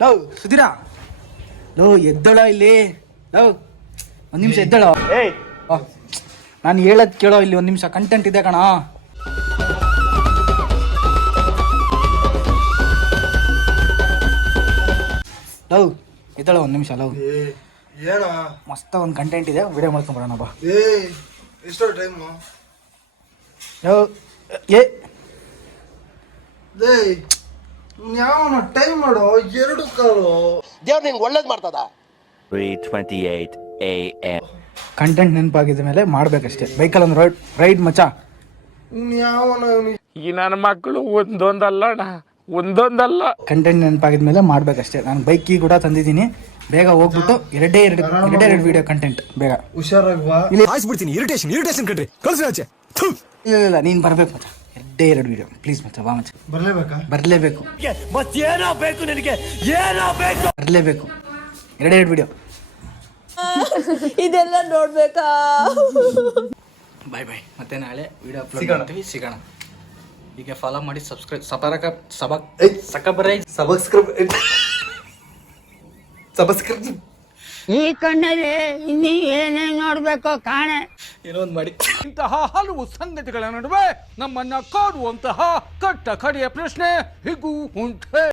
Love Sudhira love ಎದ್ದಳ ಇಲ್ಲಿ love ಒಂದು ನಿಮಿಷ ಎದ್ದಳ. ನಾನು ಹೇಳೋದು ಕೇಳೋ, ಇಲ್ಲಿ ಒಂದು ನಿಮಿಷ ಕಂಟೆಂಟ್ ಇದೆ ಕಣ. ಲವ್ ಎದ್ದಳ ಒಂದು ನಿಮಿಷ. ಲವ್ ಮಸ್ತ ಒಂದು ಕಂಟೆಂಟ್ ಇದೆ, ವಿಡಿಯೋ ಮಾಡ್ಕೊಂಡ್ಬರೋಣ ಬಾ. ಎಷ್ಟೋ ಟೈಮು ಯಾವ ಟೈಮ್ ಮಾಡೋ 2 ಕಾಲು ದೇವ್ರು ನಿಂಗೆ ಒಳ್ಳೇದು ಮಾಡ್ತದ. 3:28 AM. ಕಂಟೆಂಟ್ ನೆನಪಾಗಿದ್ದ ಮೇಲೆ ಮಾಡ್ಬೇಕಷ್ಟೇ. ಬೈಕಲ್ಲಿ ಒಂದು ರೈಡ್ ಮಚ್ಚ. ಈ ನನ್ನ ಮಕ್ಕಳು ಒಂದೊಂದಲ್ಲ ಕಂಟೆಂಟ್ ನೆನಪಾಗಿದ ಮೇಲೆ ಮಾಡ್ಬೇಕಷ್ಟೇ. ನಾನು ಬೈಕ್ ಕೀ ಕೂಡ ತಂದಿದ್ದೀನಿ. ಬೇಗ ಹೋಗ್ಬಿಟ್ಟು ಎರಡೇ ಎರಡು ವಿಡಿಯೋ ಕಂಟೆಂಟ್ ಬೇಗ ಹುಷಾರಾಗ್ವಾ. ಆಯ್ಸ್ಬಿಡ್ತೀನಿ. ಇರಿಟೇಷನ್ ಕಣ್ರಿ, ಕಳ್ಸಿ ಆಚೆ. ಇಲ್ಲ ನೀನು ಬರ್ಬೇಕು ಮಚ್ಚ. ಎರಡೇ 2 ವಿಡಿಯೋ ಪ್ಲೀಸ್ ಮಚ್ಚ, ಬಾ ಮಚ್ಚ. ಬರಲೇಬೇಕು. ಮತ್ತೇನೋ ಬೇಕು ನಿನಗೆ, ಏನೋ ಬೇಕು. ಬರಲೇಬೇಕು. ಎರಡೇ 2 ವಿಡಿಯೋ. ಇದೆಲ್ಲ ನೋಡ್ಬೇಕಾ? ಬಾಯ್. ಮತ್ತೆ ನಾಳೆ ವಿಡಿಯೋ ಅಪ್ಲೋಡ್ ಮಾಡ್ತೀವಿ, ಸಿಗೋಣ. ಈಗ ಫಾಲೋ ಮಾಡಿ, ಸಬ್ಸ್ಕ್ರೈಬ್ ಈ ಕಣ್ಣಲ್ಲಿ ಇನ್ನೀ ಏನೇನ್ ನೋಡ್ಬೇಕೋ ಕಾಣೆ. ಏನೋ ಒಂದು ಮಾಡಿ. ಇಂತಹ ಹಲವು ಸಂಗತಿಗಳ ನಡುವೆ ನಮ್ಮನ್ನ ಕಾಡುವಂತಹ ಕಟ್ಟ ಕಡೆಯ ಪ್ರಶ್ನೆ ಹೀಗೂ ಉಂಟೆ.